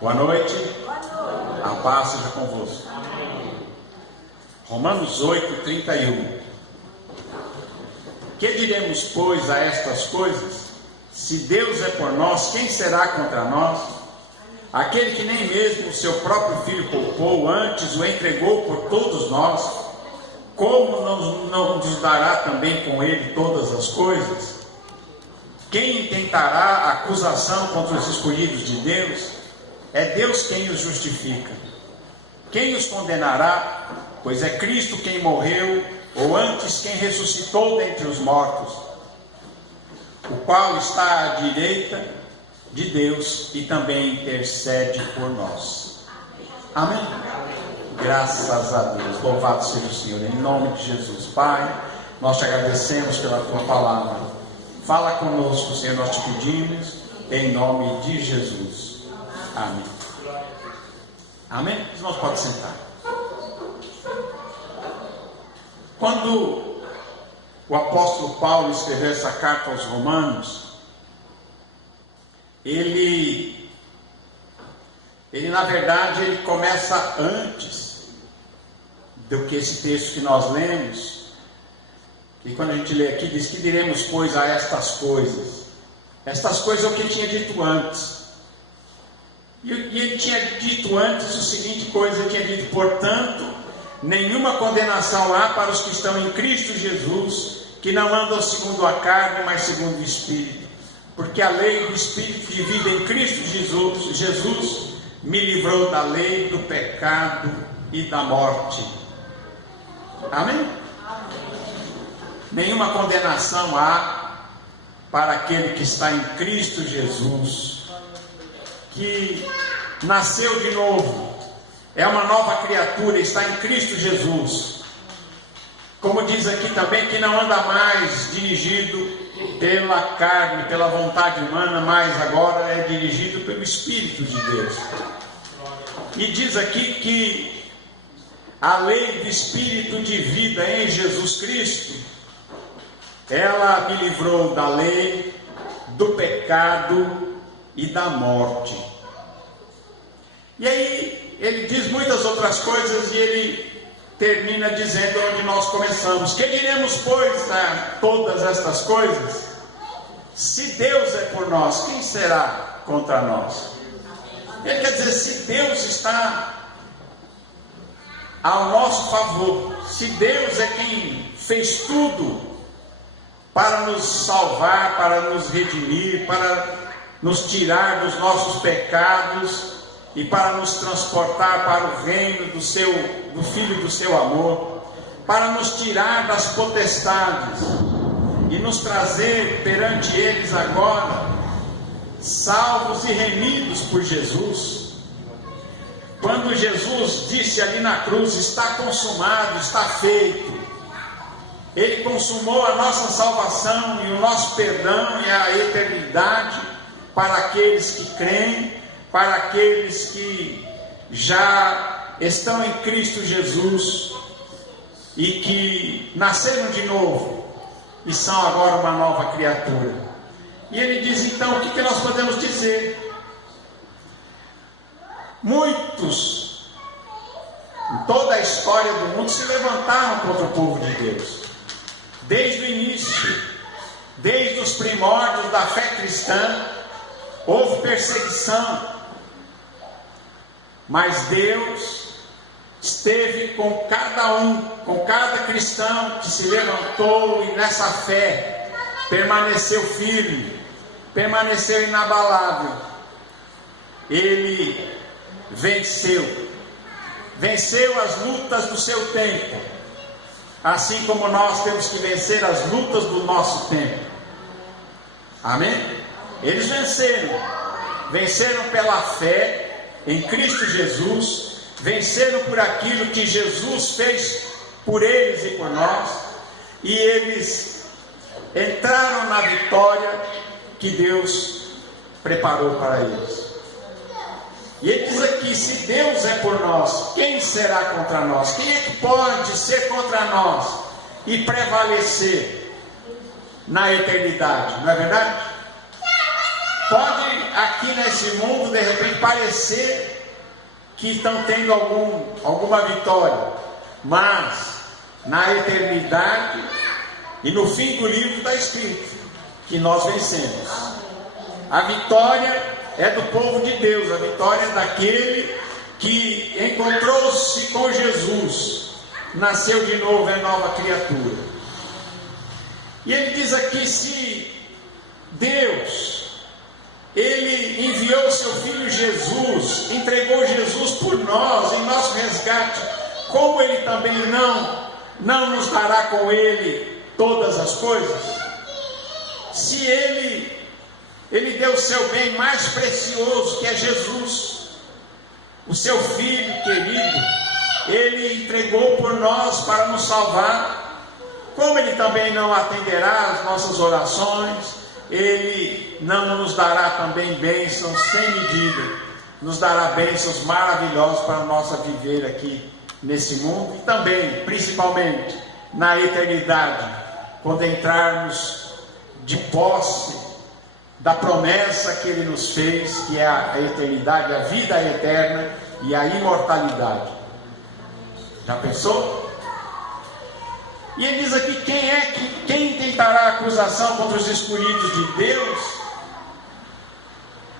Boa noite. A paz seja convosco. Romanos 8, 31. Que diremos, pois, a estas coisas? Se Deus é por nós, quem será contra nós? Aquele que nem mesmo o seu próprio Filho poupou, antes o entregou por todos nós, como não nos dará também com ele todas as coisas? Quem intentará acusação contra os escolhidos de Deus? É Deus quem os justifica. Quem os condenará? Pois é Cristo quem morreu, ou antes quem ressuscitou dentre os mortos, o qual está à direita de Deus e também intercede por nós. Amém? Graças a Deus. Louvado seja o Senhor. Em nome de Jesus. Pai, nós te agradecemos pela tua palavra. Fala conosco, Senhor, nós te pedimos, em nome de Jesus. Amém. Amém? Os irmãos podem sentar. Quando o apóstolo Paulo escreveu essa carta aos Romanos, ele na verdade, ele começa antes do que esse texto que nós lemos, que quando a gente lê aqui, diz que diremos, pois, a estas coisas. Estas coisas é o que ele tinha dito antes. E ele tinha dito antes o seguinte coisa, ele tinha dito, portanto, nenhuma condenação há para os que estão em Cristo Jesus, que não andam segundo a carne, mas segundo o Espírito. Porque a lei do Espírito de vida em Cristo Jesus me livrou da lei, do pecado e da morte. Amém? Nenhuma condenação há para aquele que está em Cristo Jesus, que nasceu de novo, é uma nova criatura, está em Cristo Jesus. Como diz aqui também, que não anda mais dirigido pela carne, pela vontade humana, mas agora é dirigido pelo Espírito de Deus. E diz aqui que a lei do Espírito de vida em Jesus Cristo, ela me livrou da lei, do pecado e da morte. E aí ele diz muitas outras coisas e ele termina dizendo onde nós começamos. Que diremos, pois, a todas estas coisas? Se Deus é por nós, quem será contra nós? Ele quer dizer, se Deus está ao nosso favor, se Deus é quem fez tudo para nos salvar, para nos redimir, para nos tirar dos nossos pecados e para nos transportar para o reino do Filho do seu amor, para nos tirar das potestades e nos trazer perante eles agora, salvos e remidos por Jesus. Quando Jesus disse ali na cruz, está consumado, está feito, Ele consumou a nossa salvação e o nosso perdão e a eternidade para aqueles que creem, para aqueles que já estão em Cristo Jesus e que nasceram de novo e são agora uma nova criatura. E ele diz então, o que nós podemos dizer? Muitos, em toda a história do mundo, se levantaram contra o povo de Deus. Desde o início, desde os primórdios da fé cristã, houve perseguição. Mas Deus esteve com cada cristão que se levantou e nessa fé permaneceu firme, permaneceu inabalável. Ele venceu as lutas do seu tempo, assim como nós temos que vencer as lutas do nosso tempo. Amém? Eles venceram pela fé em Cristo Jesus, venceram por aquilo que Jesus fez por eles e por nós, e eles entraram na vitória que Deus preparou para eles. E ele diz aqui, se Deus é por nós, quem será contra nós? Quem é que pode ser contra nós e prevalecer na eternidade? Não é verdade? Pode aqui nesse mundo, de repente, parecer que estão tendo alguma vitória, mas na eternidade e no fim do livro está escrito que nós vencemos. A vitória é do povo de Deus, a vitória é daquele que encontrou-se com Jesus, nasceu de novo, é nova criatura. E ele diz aqui: se Deus, ele enviou o seu Filho Jesus, entregou Jesus por nós, em nosso resgate, como ele também não nos dará com ele todas as coisas? Se ele deu o seu bem mais precioso, que é Jesus, o seu Filho querido, ele entregou por nós para nos salvar, como ele também não atenderá às nossas orações, ele não nos dará também bênçãos sem medida, nos dará bênçãos maravilhosas para o nosso viver aqui nesse mundo, e também, principalmente, na eternidade, quando entrarmos de posse da promessa que ele nos fez, que é a eternidade, a vida eterna e a imortalidade. Já pensou? E ele diz aqui: quem tentará acusação contra os escolhidos de Deus?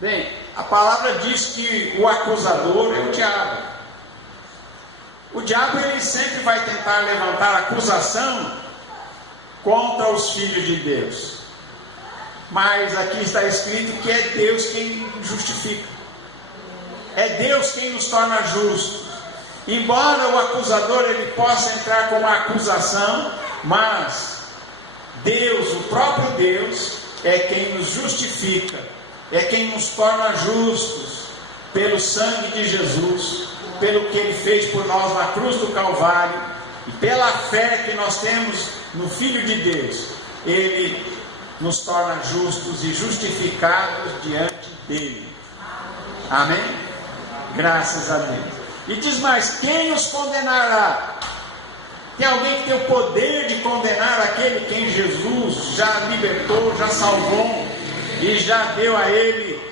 Bem, a palavra diz que o acusador é o diabo. O diabo, ele sempre vai tentar levantar acusação contra os filhos de Deus. Mas aqui está escrito que é Deus quem justifica. É Deus quem nos torna justos. Embora o acusador ele possa entrar com uma acusação, mas Deus, o próprio Deus, é quem nos justifica, é quem nos torna justos pelo sangue de Jesus, pelo que ele fez por nós na cruz do Calvário, e pela fé que nós temos no Filho de Deus. Ele nos torna justos e justificados diante dele. Amém? Graças a Deus. E diz mais: quem os condenará? Tem alguém que tem o poder de condenar aquele quem Jesus já libertou, já salvou e já deu a ele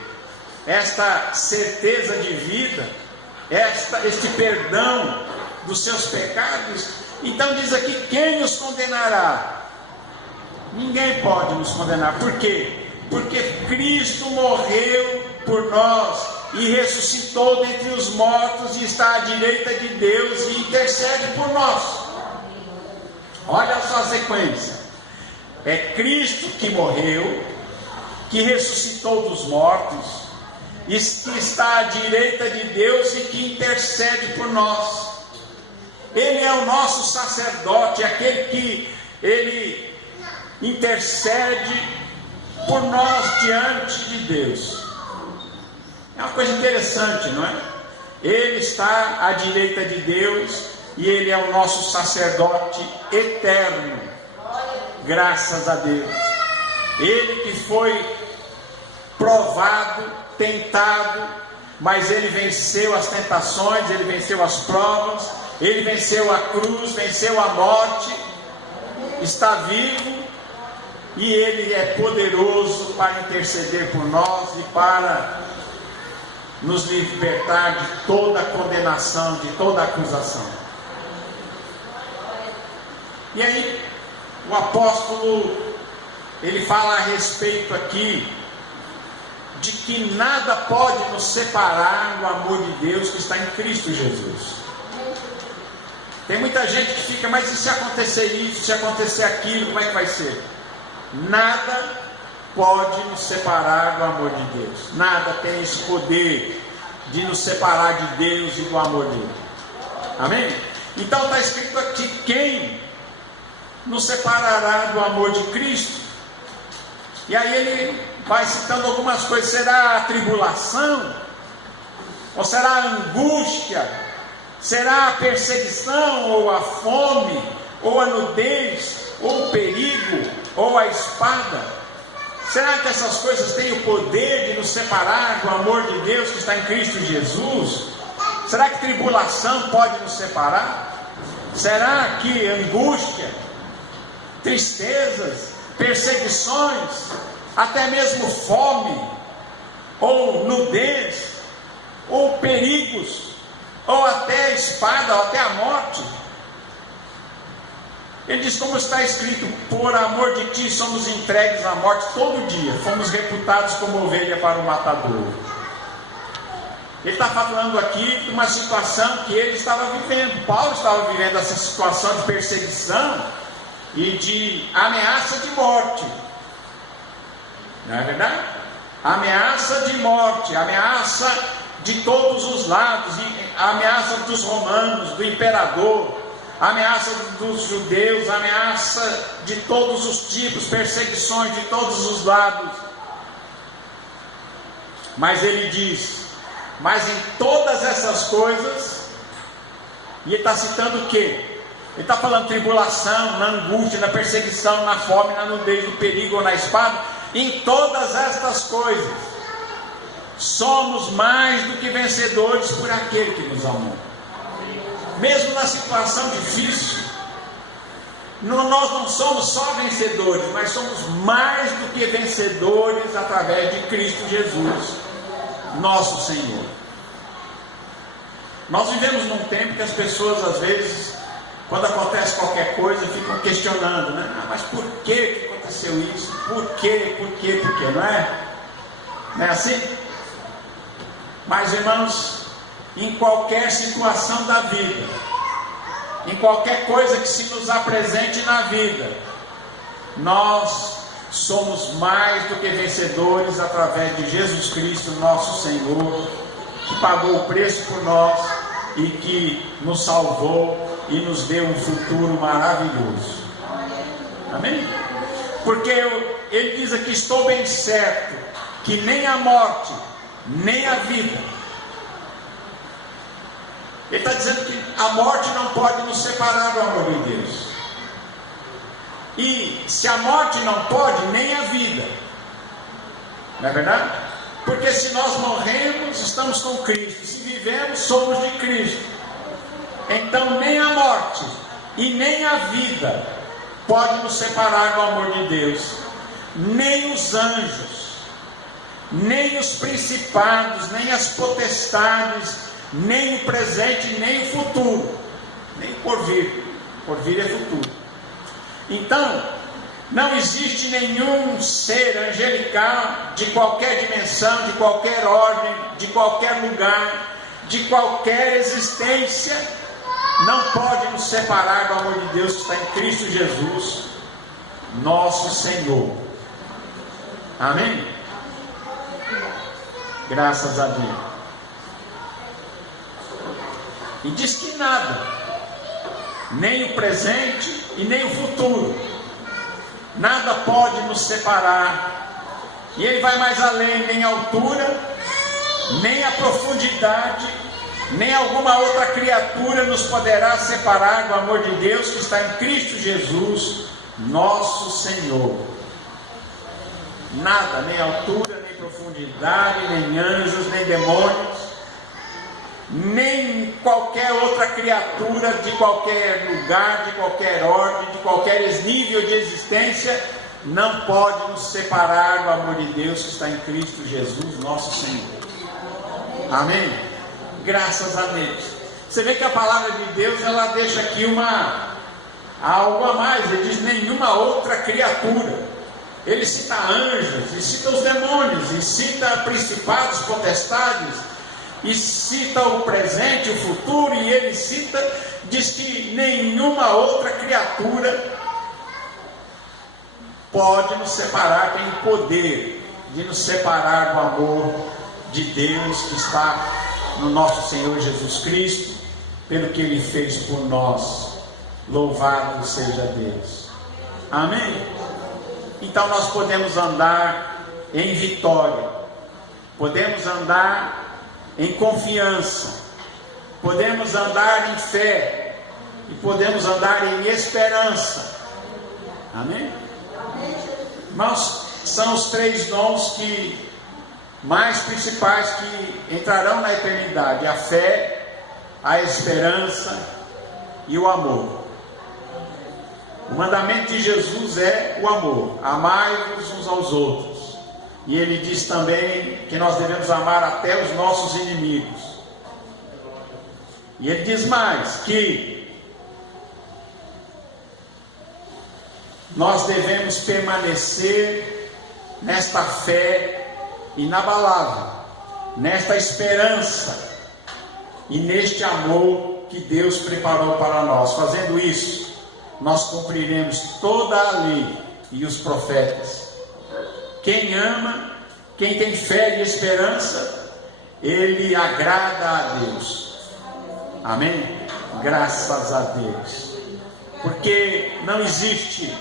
esta certeza de vida, este perdão dos seus pecados? Então diz aqui: quem os condenará? Ninguém pode nos condenar. Por quê? Porque Cristo morreu por nós e ressuscitou dentre os mortos e está à direita de Deus e intercede por nós. Olha só a sequência: é Cristo que morreu, que ressuscitou dos mortos e que está à direita de Deus e que intercede por nós. Ele é o nosso sacerdote, aquele que ele intercede por nós diante de Deus. É uma coisa interessante, não é? Ele está à direita de Deus e ele é o nosso sacerdote eterno. Graças a Deus. Ele que foi provado, tentado, mas ele venceu as tentações, ele venceu as provas, ele venceu a cruz, venceu a morte, está vivo e ele é poderoso para interceder por nós e para nos libertar de toda condenação, de toda acusação. E aí o apóstolo ele fala a respeito aqui de que nada pode nos separar do amor de Deus que está em Cristo Jesus. Tem muita gente que fica: mas e se acontecer isso, se acontecer aquilo, como é que vai ser? Nada pode nos separar do amor de Deus. Nada tem esse poder de nos separar de Deus e do amor dele. Amém? Então está escrito aqui: quem nos separará do amor de Cristo? E aí ele vai citando algumas coisas. Será a tribulação? Ou será a angústia? Será a perseguição, ou a fome, ou a nudez, ou o perigo, ou a espada? Será que essas coisas têm o poder de nos separar do amor de Deus que está em Cristo Jesus? Será que tribulação pode nos separar? Será que angústia, tristezas, perseguições, até mesmo fome, ou nudez, ou perigos, ou até a espada, ou até a morte. Ele diz, como está escrito, por amor de ti somos entregues à morte todo dia, fomos reputados como ovelha para o matador. Ele está falando aqui de uma situação que ele estava vivendo. Paulo estava vivendo essa situação de perseguição e de ameaça de morte. Não é verdade? Ameaça de morte, ameaça de todos os lados, ameaça dos romanos, do imperador, ameaça dos judeus, ameaça de todos os tipos, perseguições de todos os lados. Mas ele diz, mas em todas essas coisas, e ele está citando o quê? Ele está falando tribulação, na angústia, na perseguição, na fome, na nudez, no perigo ou na espada. Em todas estas coisas, somos mais do que vencedores por aquele que nos amou. Mesmo na situação difícil, nós não somos só vencedores, mas somos mais do que vencedores através de Cristo Jesus, nosso Senhor. Nós vivemos num tempo que as pessoas às vezes, quando acontece qualquer coisa, ficam questionando, né? Mas por que aconteceu isso? Por quê? Não é? Não é assim? Mas irmãos, em qualquer situação da vida, em qualquer coisa que se nos apresente na vida, nós somos mais do que vencedores através de Jesus Cristo, nosso Senhor, que pagou o preço por nós e que nos salvou e nos deu um futuro maravilhoso. Amém? Porque ele diz aqui, estou bem certo que nem a morte, nem a vida. Ele está dizendo que a morte não pode nos separar do amor de Deus. E se a morte não pode, nem a vida. Não é verdade? Porque se nós morremos, estamos com Cristo. Se vivemos, somos de Cristo. Então nem a morte e nem a vida pode nos separar do amor de Deus. Nem os anjos, nem os principados, nem as potestades, nem o presente, nem o futuro, nem o porvir. Porvir é futuro. Então, não existe nenhum ser angelical de qualquer dimensão, de qualquer ordem, de qualquer lugar, de qualquer existência, não pode nos separar do amor de Deus que está em Cristo Jesus, nosso Senhor. Amém? Graças a Deus. E diz que nada, nem o presente e nem o futuro, nada pode nos separar. E ele vai mais além, nem a altura, nem a profundidade, nem alguma outra criatura nos poderá separar do amor de Deus que está em Cristo Jesus, nosso Senhor. Nada, nem altura, nem profundidade, nem anjos, nem demônios, nem qualquer outra criatura de qualquer lugar, de qualquer ordem, de qualquer nível de existência, não pode nos separar do amor de Deus que está em Cristo Jesus, nosso Senhor. Amém? Graças a Deus. Você vê que a palavra de Deus, ela deixa aqui algo a mais. Ele diz nenhuma outra criatura. Ele cita anjos, e cita os demônios, e cita principados, potestades, e cita o presente, o futuro, e ele diz que nenhuma outra criatura pode nos separar, tem o poder de nos separar do amor de Deus que está no nosso Senhor Jesus Cristo, pelo que Ele fez por nós. Louvado seja Deus. Amém? Então nós podemos andar em vitória, podemos andar em confiança, podemos andar em fé e podemos andar em esperança. Amém? Irmãos, são os três dons mais principais que entrarão na eternidade: a fé, a esperança e o amor. O mandamento de Jesus é o amor: amai-vos uns aos outros. E ele diz também que nós devemos amar até os nossos inimigos. E ele diz mais, que nós devemos permanecer nesta fé inabalável, nesta esperança e neste amor que Deus preparou para nós. Fazendo isso, nós cumpriremos toda a lei e os profetas. Quem ama, quem tem fé e esperança, ele agrada a Deus. Amém? Graças a Deus. Porque não existe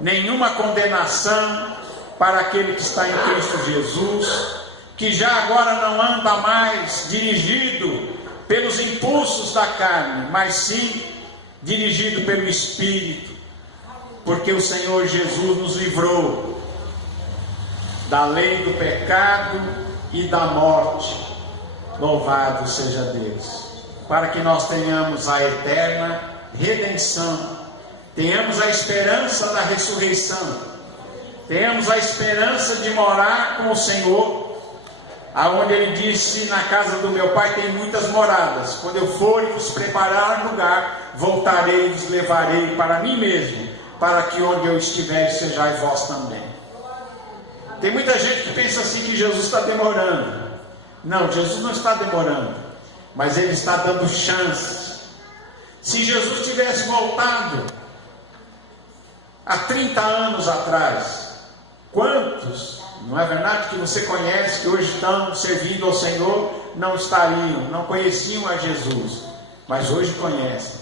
nenhuma condenação para aquele que está em Cristo Jesus, que já agora não anda mais dirigido pelos impulsos da carne, mas sim dirigido pelo Espírito, porque o Senhor Jesus nos livrou da lei do pecado e da morte. Louvado seja Deus, para que nós tenhamos a eterna redenção, tenhamos a esperança da ressurreição, tenhamos a esperança de morar com o Senhor, aonde ele disse: na casa do meu pai tem muitas moradas, quando eu for e vos preparar lugar, voltarei e vos levarei para mim mesmo, para que onde eu estiver sejais vós também. Tem muita gente que pensa assim, que Jesus está demorando. Não, Jesus não está demorando, mas ele está dando chances. Se Jesus tivesse voltado há 30 anos atrás, quantos, não é verdade, que você conhece, que hoje estão servindo ao Senhor, não estariam, não conheciam a Jesus, mas hoje conhecem.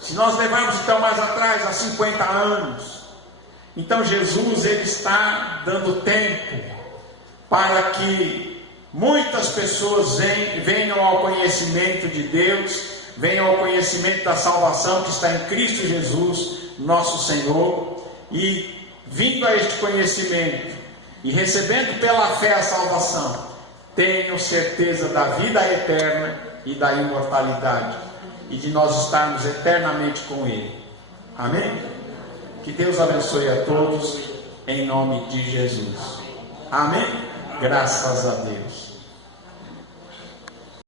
Se nós levarmos então mais atrás, há 50 anos, então Jesus, ele está dando tempo para que muitas pessoas venham ao conhecimento de Deus, venham ao conhecimento da salvação que está em Cristo Jesus, nosso Senhor, e vindo a este conhecimento e recebendo pela fé a salvação, tenham certeza da vida eterna e da imortalidade, e de nós estarmos eternamente com Ele. Amém? Que Deus abençoe a todos, em nome de Jesus. Amém? Graças a Deus.